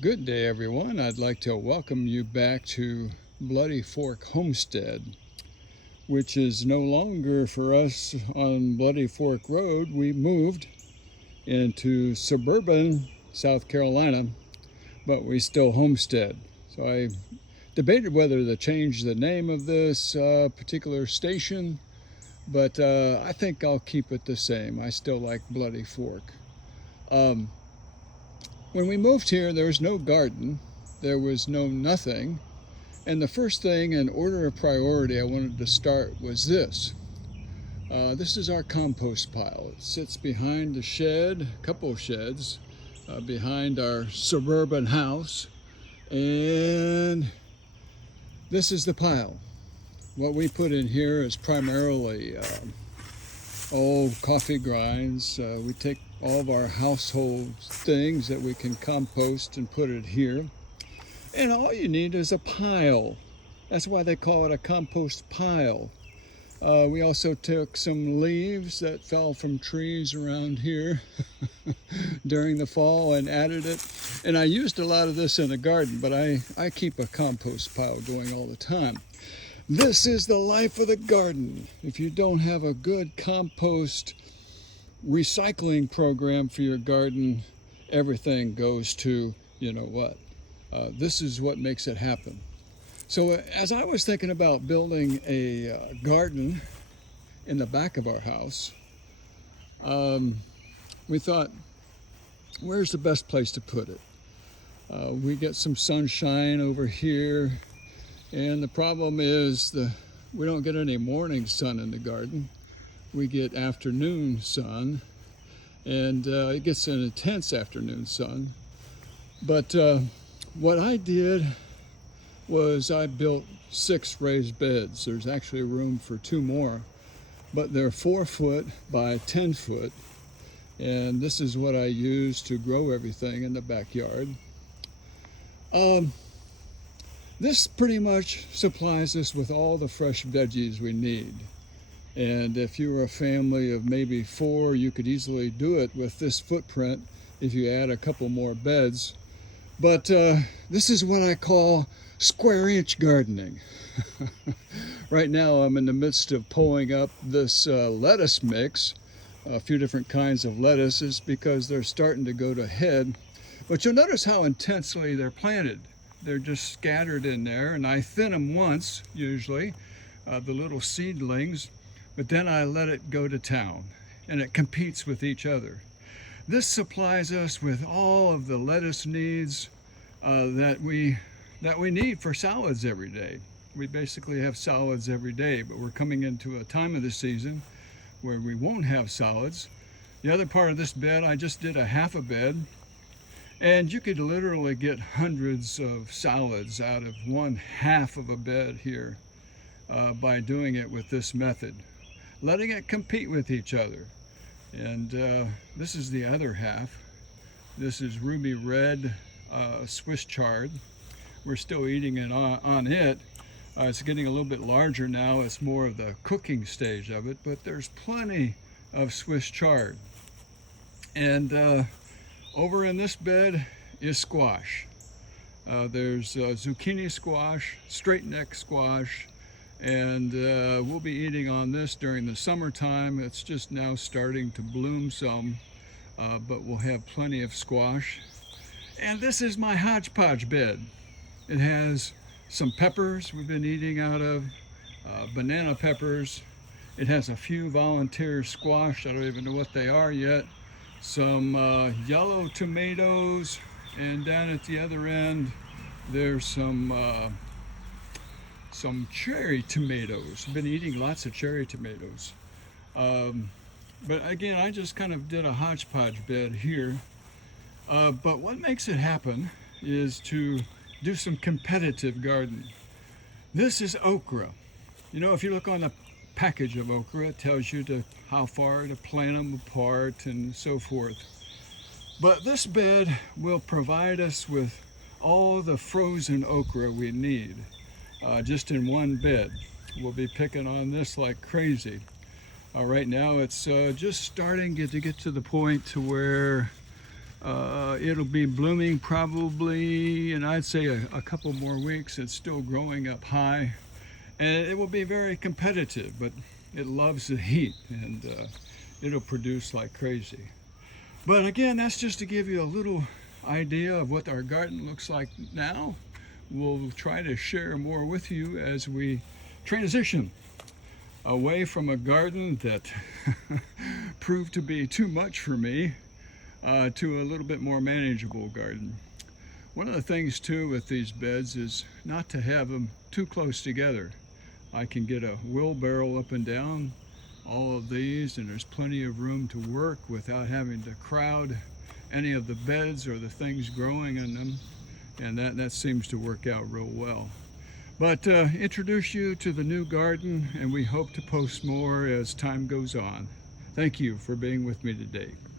Good day, everyone. I'd like to welcome you back to Bloody Fork Homestead, which is no longer for us on Bloody Fork Road. We moved into suburban South Carolina, but we still homestead. So I debated whether to change the name of this particular station, but I think I'll keep it the same. I still like Bloody Fork. Um, when we moved here, there was no garden, there was no nothing. And the first thing in order of priority I wanted to start was this. This is our compost pile. It sits behind the shed, a couple of sheds, behind our suburban house. And this is the pile. What we put in here is primarily old coffee grinds. We take all of our household things that we can compost and put it here. And all you need is a pile. That's why they call it a compost pile. We also took some leaves that fell from trees around here during the fall and added it. And I used a lot of this in the garden, but I keep a compost pile going all the time. This is the life of the garden. If you don't have a good compost recycling program for your garden, everything goes to, you know what. This is what makes it happen. So as I was thinking about building a garden in the back of our house, we thought, where's the best place to put it? We get some sunshine over here, and the problem is we don't get any morning sun in the garden. We get afternoon sun, and it gets an intense afternoon sun. But what I did was I built 6 raised beds. There's actually room for 2 more, but they're 4 foot by 10 foot. And this is what I use to grow everything in the backyard. This pretty much supplies us with all the fresh veggies we need. And if you're a family of maybe 4, you could easily do it with this footprint if you add a couple more beds. But this is what I call square inch gardening. Right now I'm in the midst of pulling up this lettuce mix, a few different kinds of lettuces, because they're starting to go to head. But you'll notice how intensely they're planted. They're just scattered in there, and I thin them once, usually, the little seedlings, but then I let it go to town, and it competes with each other. This supplies us with all of the lettuce needs that we need for salads every day. We basically have salads every day, but we're coming into a time of the season where we won't have salads. The other part of this bed, I just did a half a bed, and you could literally get hundreds of salads out of 1/2 of a bed here by doing it with this method, letting it compete with each other. And this is the other half. This is ruby red Swiss chard. We're still eating it on it. It's getting a little bit larger now. It's more of the cooking stage of it, but there's plenty of Swiss chard. And over in this bed is squash. There's zucchini squash, straight neck squash, and we'll be eating on this during the summertime. It's just now starting to bloom some, but we'll have plenty of squash. And this is my hodgepodge bed. It has some peppers we've been eating out of, banana peppers. It has a few volunteer squash, I don't even know what they are yet, some yellow tomatoes, and down at the other end there's some cherry tomatoes. I've been eating lots of cherry tomatoes. But again, I just kind of did a hodgepodge bed here. But what makes it happen is to do some competitive gardening. This is okra. You know, if you look on the package of okra, it tells you how far to plant them apart and so forth. But this bed will provide us with all the frozen okra we need, just in one bed. We'll be picking on this like crazy. Right now it's just starting to get to the point to where It'll be blooming probably, and I'd say a couple more weeks. It's still growing up high, and it will be very competitive, but it loves the heat, and it'll produce like crazy. But again, that's just to give you a little idea of what our garden looks like now. We'll try to share more with you as we transition away from a garden that proved to be too much for me to a little bit more manageable garden. One of the things too with these beds is not to have them too close together. I can get a wheelbarrow up and down all of these, and there's plenty of room to work without having to crowd any of the beds or the things growing in them, and that seems to work out real well. But introduce you to the new garden, and we hope to post more as time goes on. Thank you for being with me today.